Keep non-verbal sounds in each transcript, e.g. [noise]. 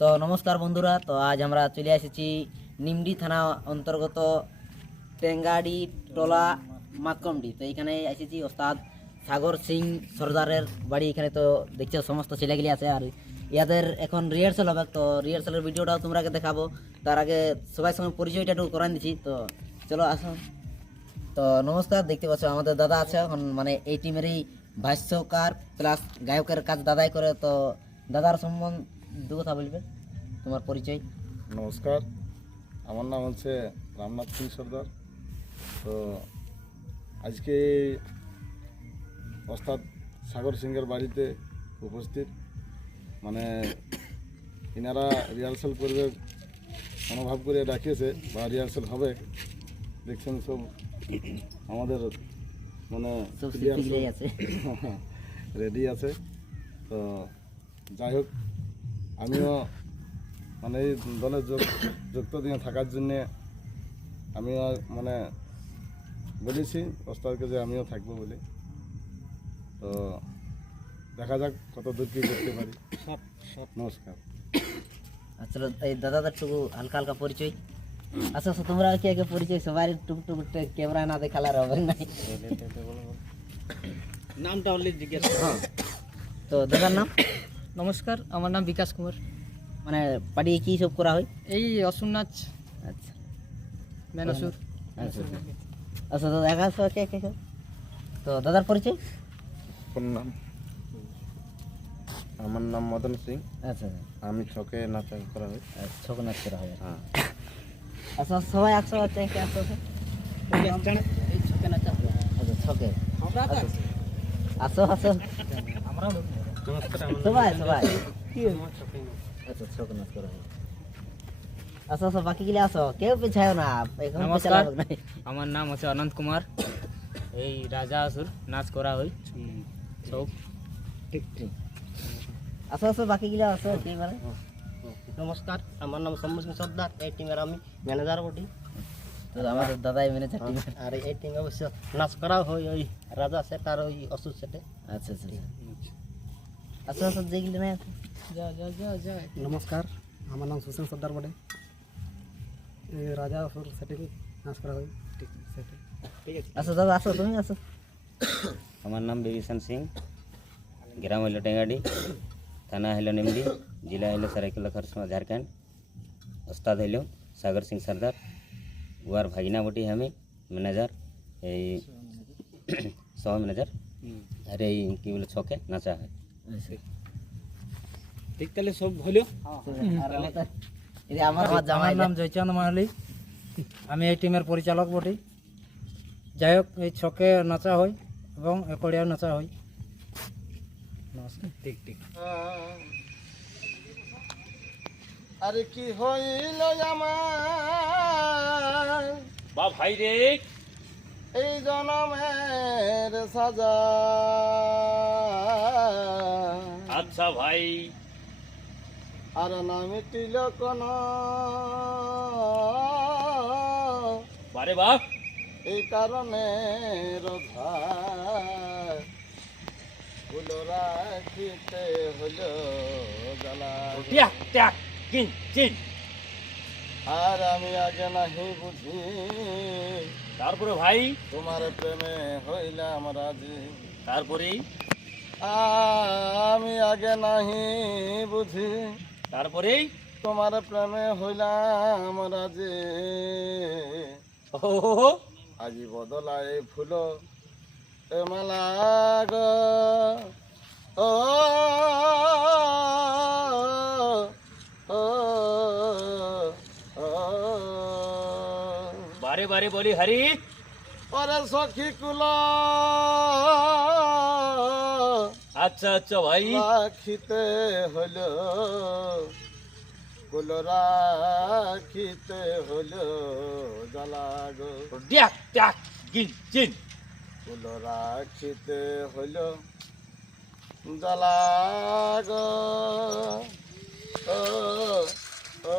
তো নমস্কার বন্ধুরা, তো আজ আমরা চলে এসেছি নিমডি থানা অন্তর্গত টেঙ্গাড়ি টোলা মাতকমডি। তো এখানে এসেছি ওস্তাদ সাগর সিং সর্দারের বাড়ি। এখানে তো দেখছ সমস্ত ছেলেগুলি আছে আর ইয়াদের এখন রিহার্সাল হবে। তো রিহার্সালের ভিডিওটাও তোমরা তোমরাকে দেখাবো। তার আগে সবাই সঙ্গে পরিচয়টা একটু করান দিচ্ছি। তো চলো আসো। তো নমস্কার, দেখতে পাচ্ছ আমাদের দাদা আছে এখন মানে এই টিমেরই ভাষ্যকার প্লাস গায়কের কাজ দাদাই করে। তো দাদার সম্বন্ধে দু কথা বলবে তোমার পরিচয়। নমস্কার আমার নাম হচ্ছে রামনাথ সিং সর্দার। তো আজকে ওস্তাদ সাগর সিংয়ের বাড়িতে উপস্থিত মানে ইনারা রিহার্সাল করবে মনোভাব করে ডাকিয়েছে বা রিহার্সাল হবে। দেখছেন সব আমাদের মানে [laughs] রেডি আছে। তো যাই হোক আমিও মানে এই দলে যোগ যুক্ত দিয়ে থাকার জন্যে আমিও মানে বলেছি ওস্তাদকে যে আমিও থাকব বলে। তো দেখা যাক কত দূর কী করতে পারি। নমস্কার। আচ্ছা এই দাদাদের টুকু হালকা হালকা পরিচয়। আচ্ছা আচ্ছা তোমরা কে কে পরিচয় সবাই টুক টুক ক্যামেরা না দেখালে আর হবে না। নামটা অলরেডি জিজ্ঞেস হ্যাঁ তো দাদার নাম? নমস্কার আমার নাম বিকাশ কুমার। মানে পাড়ি কি সব করা হয়? এই অসুর নাচ আচ্ছা। মেনসুর আচ্ছা আচ্ছা। আচ্ছা দাদা একা আছো? কে কে? তো দাদার পরিচয়? নাম। আমার নাম মদন সিং। আচ্ছা আমি ছকে নাচা করা হয়। আচ্ছা ছক নাচ করা হয়। হ্যাঁ। আচ্ছা সবাই একশো আছে কে একশো আছে? এই ছকে নাচা আচ্ছা ছকে। আচ্ছা। আসো আসো সবাই সবাই। আচ্ছা আসো বাকি গিলে আসো। কেউ পিছায় না এখন নমস্কার। আমার নাম হচ্ছে অনন্ত কুমার। এই রাজা আসুর নাচ করা হয়। সব ঠিক ঠিক। আসো আসো বাকি গিলে মানে নমস্কার আমার নাম সম্মুখ সর্দার। এই টিমের আমি ম্যানেজার বটি। তো আমাদের দাদাই চাকরি আর এই টিমে অবশ্য নাচ করা হয় ওই রাজা সেট আর ওই অসুর সেটে। আচ্ছা আচ্ছা। আচ্ছা। আসো আসো যেগুলি নাই আছে। যা যা যা যা নমস্কার আমার নাম সুশীল সর্দার বটে এই রাজা অসুর সেটিং নাচ করা হয় ঠিক সেটি ঠিক আছে আসো দাদা আসো তুমি আসো আমার নাম বিভীষণ সিং গ্রাম হইল টেঙ্গাডি থানা হইল নিমডি জেলা হইল সরাইকেলা খরসমা ঝাড়খণ্ড ওস্তাদ হইল সাগর সিং সর্দার উয়ার ভাগিনা বটি আমি ম্যানেজার এই সহ ম্যানেজার আর এই কি বলে ছকে নাচা হয় ঠিক তাহলে সব হলো? আর আমাদের- এই যে আমার আমার জামাই নাম জয়চাঁদ মাহালি। আমি এই টিমের পরিচালক বটি। যাই হোক এই ছকে নাচা হয় এবং একড়িয়াও নাচা হয়। নমস্কার। ঠিক ঠিক। আরে কি হইল আমার? বা ভাই রে এই জনমের সাজা। আচ্ছা ভাই। আর না মিটিল কোন। বারে বাপ। এই কারণে রোধা। ফুল রাখিতে হল জ্বালা। আর আমি আগে নাহি বুঝি। তারপরে ভাই তোমার প্রেমে হইলাম রাজি তারপরে আমি আগে নাহি বুঝি তারপরে তোমার প্রেমে হইলাম রাজি ও আজি বদলায় ফুল এ মালা গো ও ও, ও, বারে বারে বলি হরি। ওরে সখী কুল। আচ্ছা আচ্ছা ভাই। রাখিতে হইল। কুল রাখিতে হইল। জ্বালা গো। ট্যাক ট্যাক কিন চিন ফুল রাখিতে হইল। জ্বালা গো। ও ও ও।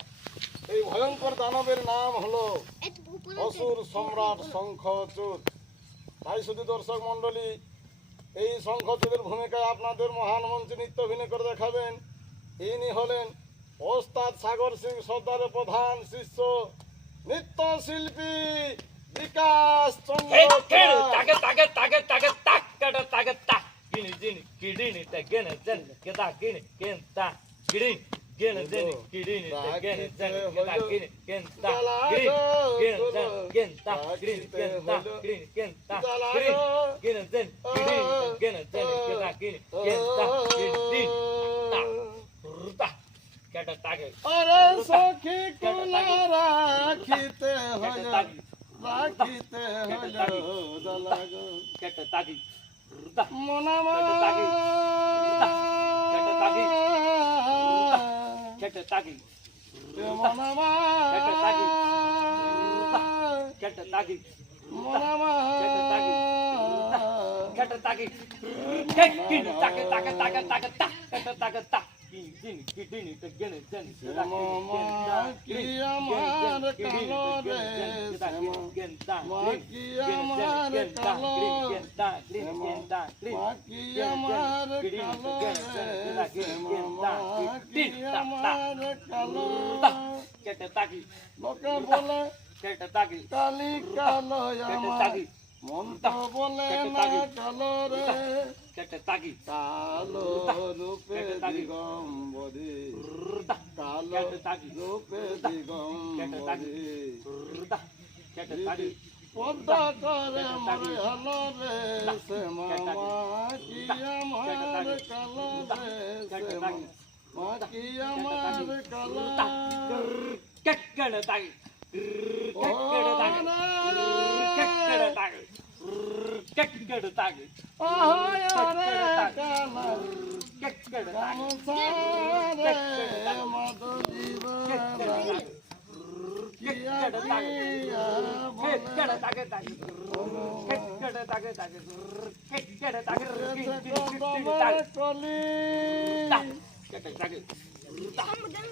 এই ভয়ঙ্কর দানবের নাম হলো অসুর সম্রাট শঙ্খচূড়। তাই শুধু দর্শক মন্ডলী এই শঙ্খচূড়ের ভূমিকায় আপনাদের মহান মঞ্চে নৃত্য অভিনয় করে দেখাবেন। ইনি হলেন ওস্তাদ সাগর সিং সর্দারের প্রধান শিষ্য নৃত্যশিল্পী বিকাশ Hey, চন্দ্র আরে সখী কুলা রাখিতে হলো রাখিতে হলো দলাগো it, ruta, মনামা Get a tag it. ಕೆಟ್ಟ ತಾಗಿ ಕೆಟ್ಟ ತಾಗಿ ಕೆಟ್ಟ ತಾಗಿ ಕೆಟ್ಟ ತಾಗಿ ಕೆಟ್ಟ ತಾಗಿ ಕೆಟ್ಟ ತಾಗಿ ತಾಗಿ ತಾಗಿ ತಾಗಿ ತಾಗಿ ತಾಗಿ ತಾಗಿ gin taga taga taga taga ta. Get a taga ta. Gin gin gin gin gin gin gin মামা কি আমার কালো রে শ্যামা মা কি আমার কালো মা কি আমার কালো রে শ্যামা মা কি আমার কালো Get a tagi. লোকে বলে Get a tagi. কালি কালো Get a আমার tagi. মন তো বলে না কালো রে A tagi. কালো রূপে দিগম্বরী। কালো. রূপে দিগম্বরী. পদ্মা করে মরে হলো রে সে মামা কি আমার কালো রে সে মা কি আমার কালো। a tagi. Get get a tagi. Get get a tagi. Get get a tagi. আহায় রে কালো Get get a tagi. কামসারে মদ জীবন Get get a tagi. Get get a tagi tagi. Get get a tagi tagi. Get get a tagi. কলি Get a tagi.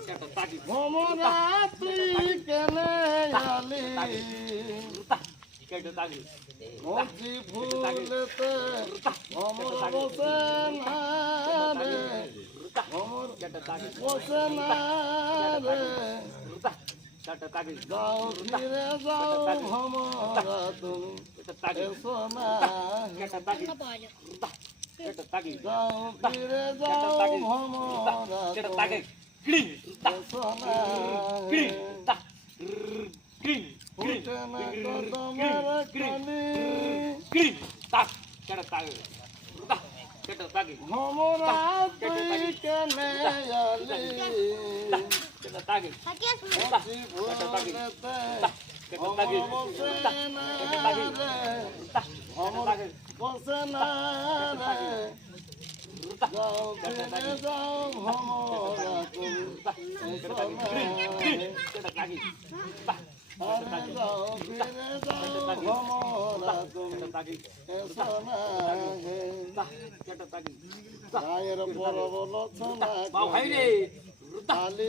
Get a tagi. ভমরা তুই কেনে আলি. মজি ফুলেতে ভমর বসে না রে ভমর Get a tagi. বসে না রে Get a tagi. যাও ফিরে যাও ভমরা তুমি Get a tagi. এসো না Get a tagi. Get a tagi. যাও ফিরে যাও ভমরা Get a তুমি tagi. Green. এসো না Kita গায়ের বড় রে কালি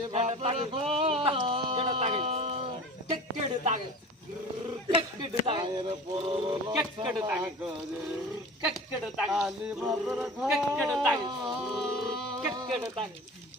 tagi. কালি ভাবের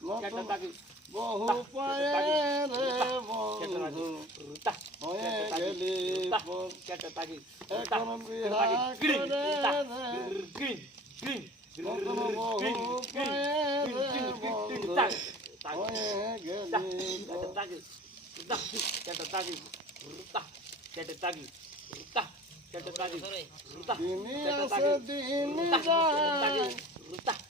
বহু Ini sedih, ini sedih.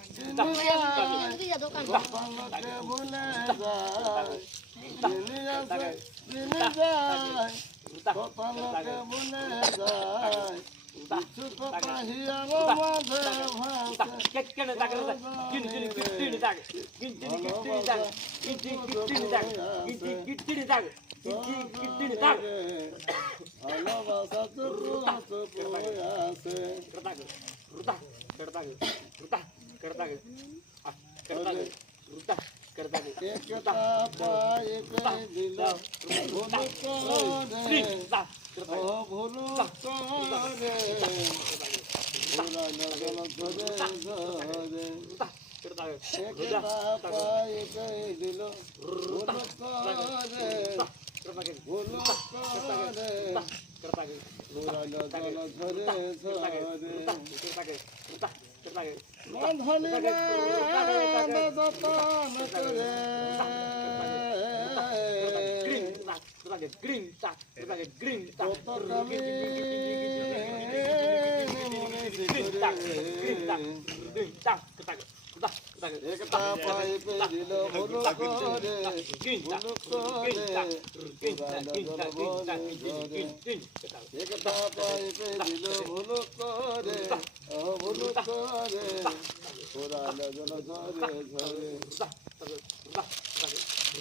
ভালোবাসা তোর আছে রুতা রুতা রুতা Kertas, kertas, kertas, kertas, kertas, kertas, kertas, kertas, kertas, kertas, kertas, kertas, kertas, kertas, kertas, kertas, kertas, kertas, kertas, kertas মেঘনা sebagai green tak sebagai green tak green tak green tak green tak ketak ketak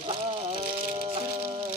Ah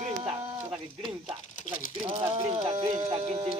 Green tag, green tag, green tag, green tag, green tag, green tag, green tag.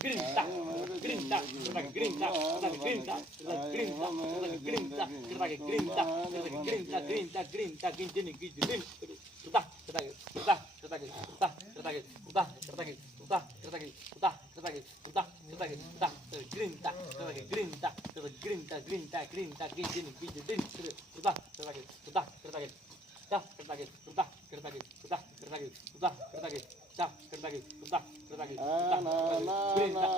grinta, grinta, grinta, grinta, grinta, grinta, grinta, grinta, grinta, grinta, grinta, grinta, kertakil utah kertakil utah kertakil utah kertakil utah kertakil utah kertakil utah grinta kertakil grinta kertakil grinta grinta grinta grinta grinta grinta utah kertakil utah kertakil utah kertakil utah kertakil utah kertakil utah kertakil utah kertakil utah kertakil utah grinta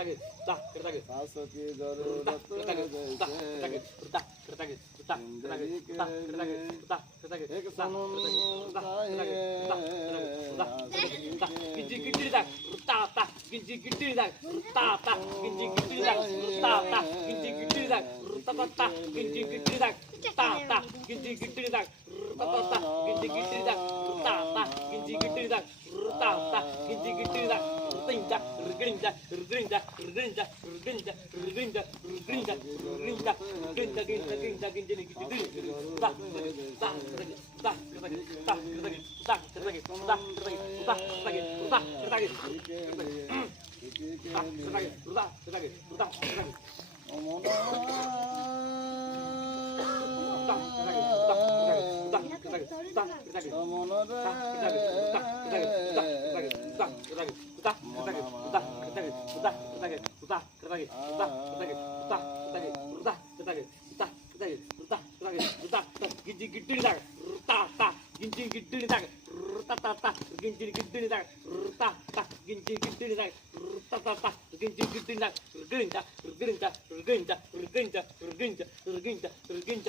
ginji ginji ginji ginji Come on, గింజి గిడ్డిని దాకా రుతా తా గింజి గిడ్డిని దాకా రుతా తా తా గింజి గిడ్డిని దాకా రుతా తా గింజి గిడ్డిని దాకా రుతా తా తా గింజి గిడ్డిని దాకా రుగింజ రుగింజ రుగింజ రుగింజ రుగింజ రుగింజ రుగింజ రుగింజ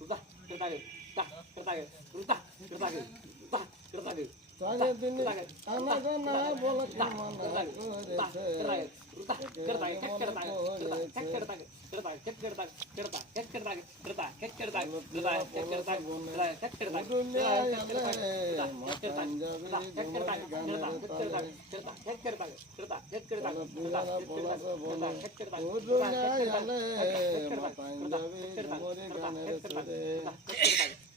Rutah, Kertagil. Kertagil. Kertagil. Kertagil. Kertagil. Kertagil. Kertagil. Kertagil. Kertagil. Kertagil. Kertagil. Kertagil. Kertagil. करता मोरे गाने रे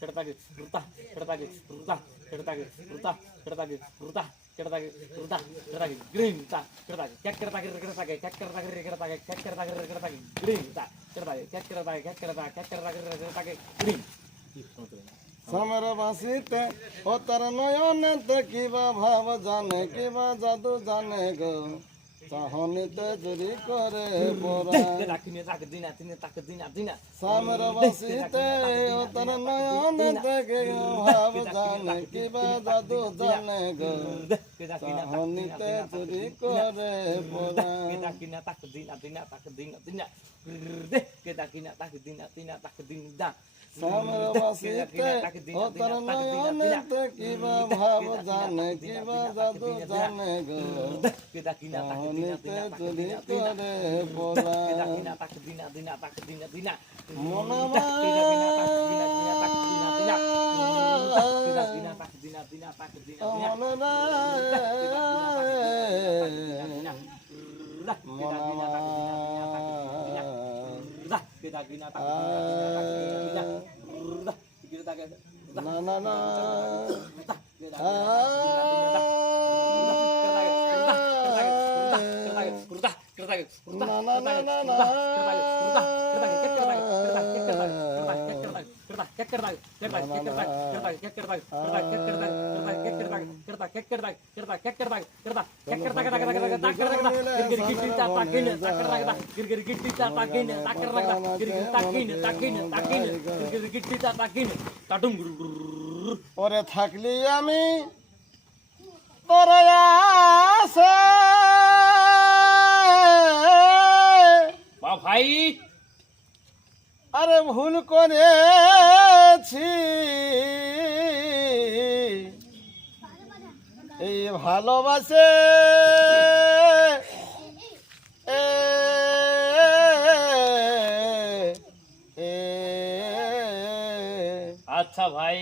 ಕೆಡತಾಗಿ ವೃತ ಕೆಡತಾಗಿ ವೃತ ಕೆಡತಾಗಿ ವೃತ ಕೆಡತಾಗಿ ವೃತ ಕೆಡತಾಗಿ ವೃತ ಕೆಡತಾಗಿ ಗ್ರೀನ್ ತ ಕೆಡತಾಗಿ ಕ್ಯಾಕ್ ಕೆಡತಾಗಿ ಕೆಡತಾಗೆ ಕ್ಯಾಕ್ ಕೆಡತಾಗಿ ಕೆಡತಾಗೆ ಕ್ಯಾಕ್ ಕೆಡತಾಗಿ ಕೆಡತಾಗೆ ಗ್ರೀನ್ ತ ಕೆಡತಾಗೆ ಕ್ಯಾಕ್ ಕೆಡತಾಗೆ ಕ್ಯಾಕ್ ಕೆಡತಾಗೆ ಕ್ಯಾಕ್ ಕೆಡತಾಗಿ ಕೆಡತಾಗೆ ಗ್ರೀನ್ সমর বাসিতে ও তার নয়নেতে কিবা ভাব জানে কিবা জাদু জানে গো সাহনিতে জুরি করে সামরবাসীতে ও তার নয়নে দেখে ভাব জানে কি বা জাদু জানে গো সাহনিতে জুরি করে পরা কিনা তাক দিনা দিনা তাক দিনা দিনা কে ডাকিনা তাক দিনা দিনা তাক দিনা বাসিতে ও তার নয়নেতে কিবা ভাব জানে কিবা জাদু জানে গো করে মনবা dagingnya tak begitu tak na na na na na na na ওরে থাকলি আমি তোর আছে বা ভাই আরে ভুল করেছি। এই ভালোবাসে আচ্ছা ভাই।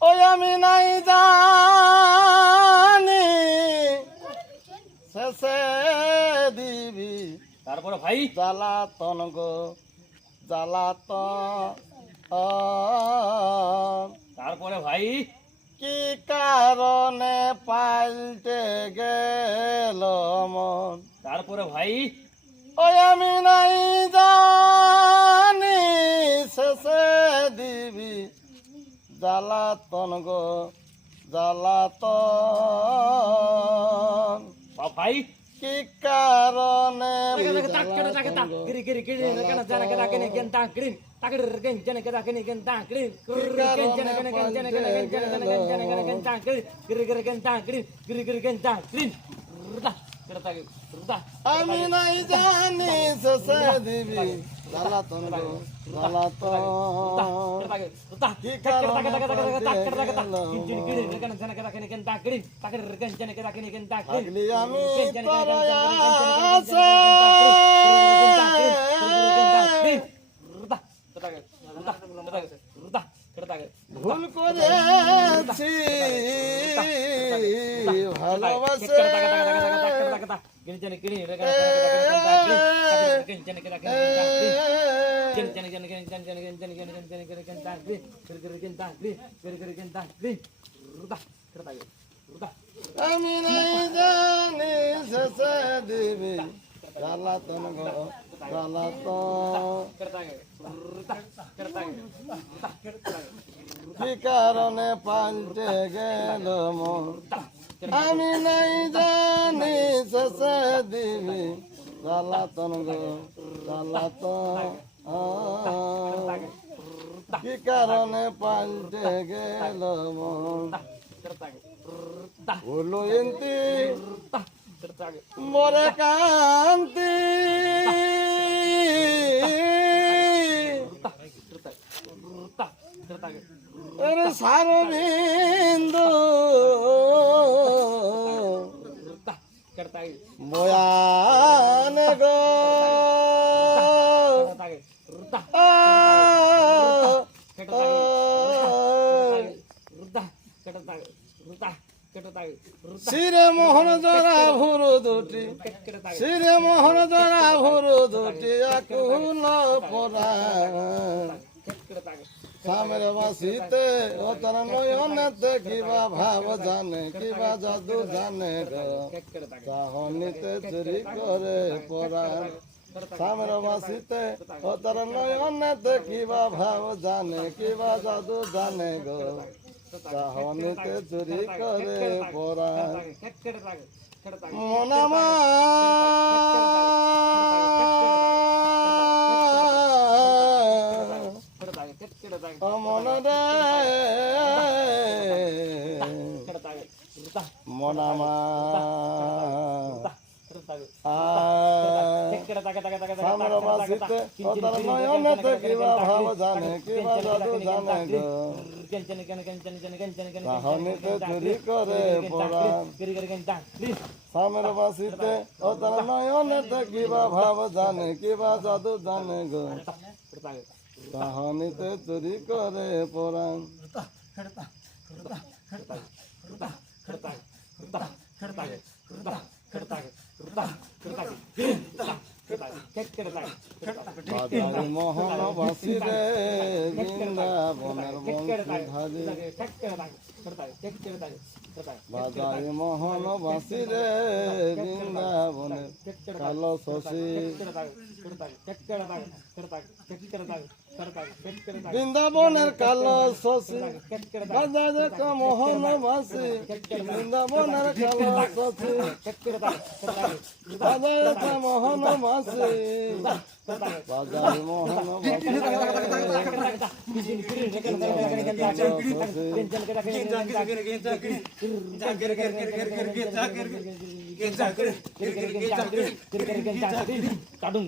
ওই আমি নাই জানি শেষে দিবি তারপরে ভাই? জ্বালাতন গো। জ্বালাতন তারপরে ভাই? কি কারণে পাল্টে গেল মন? তারপরে ভাই? ওই আমি নাই জানি শেষে দিবি। জ্বালাতন গো জ্বালাতন। ভাই? কি কারণে আমি নাই জানি সসা দিবি ভুল করেছি ভালোবাসে gini jani gini rek jani jani jani jani jani jani jani. Di karone pance gelo. আমি নাই জানি শেষে দিবি। জ্বালাতন গো, জ্বালাতন। কি কারণে পাল্টে গেল মন? হলো মরে কান্তি। সারবিন্দু বয়ানে গো। শিরে মোহন জরা ভুরু দুটি, শিরে মোহন জরা ভুরু দুটি, আকুল পরা ও তার নয়নেতে কিবা ভাব জানে, কিবা জাদু জানে গো। চাহনিতে চুরি করে পরা সামের বাসিতে ও তার নয়নেতে কিবা ভাব, জানে কিবা জাদু জানে গো। চাহনিতে চুরি করে পরা মনামা মনামা ভাব জানে কিবা জাদু জানে গো চাহনিতে চুরি করে পরা সামর বাসিতে ও তার নয়নেতে কিবা ভাব জানে কিবা জাদু জানে গো কাহানিতে চুরি করে পরাণ বাজাই মোহনবাসী রে বৃন্দাবনের বংশীধারী বাজাই মোহনবাসী রে বৃন্দাবনের কালো শশী বৃন্দাবনের কালো শশী বাজাই রে মোহনবাসী বৃন্দাবনের কালো শশী বাজাই রে মোহনবাসী বাজাই মোহনবাসী কাটুন